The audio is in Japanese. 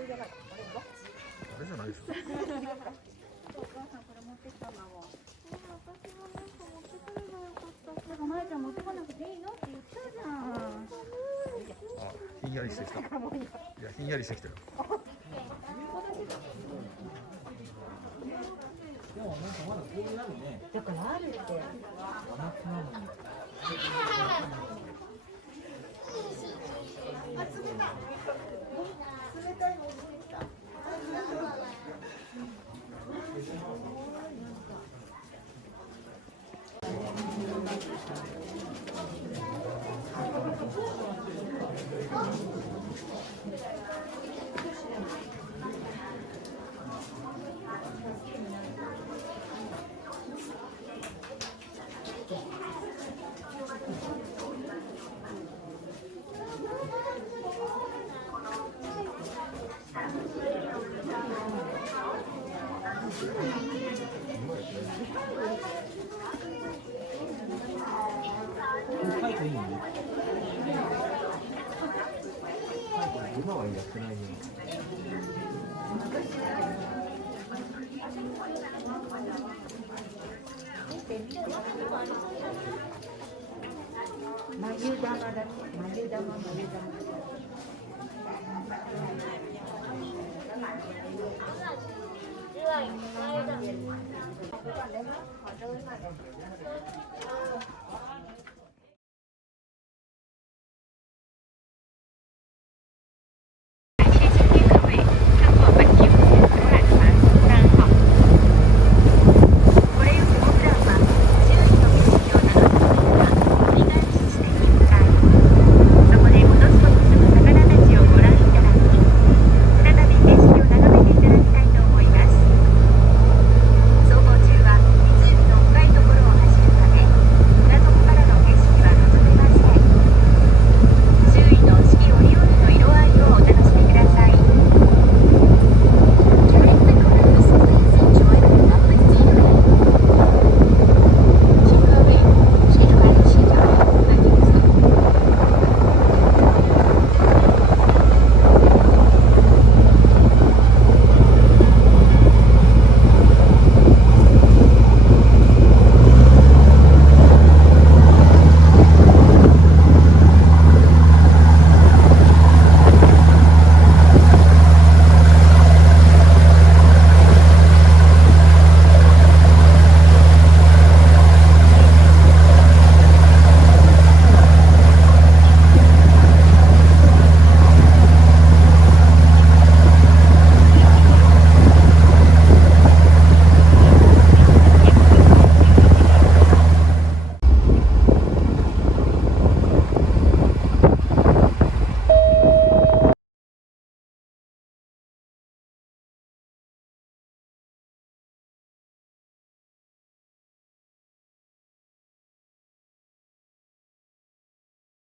れじゃない。あれじゃないでしょ。お母さんこれ持ってきたの。私もなんか持ってくればよかった。でもまやちゃん持ってこなくていいのって言ったじゃん。あ、ひんやりしてきた。いや、ひんやりしてきたよ。でもなんかまだこうなるね。だからあるって。真夏なのに。冷たいもん持ってきた。書いていいの？今はやってないね。眉玉だけ。眉玉。Hãy subscribe cho kênh Ghiền Mì Gõ để không bỏ lỡ những video hấp dẫn.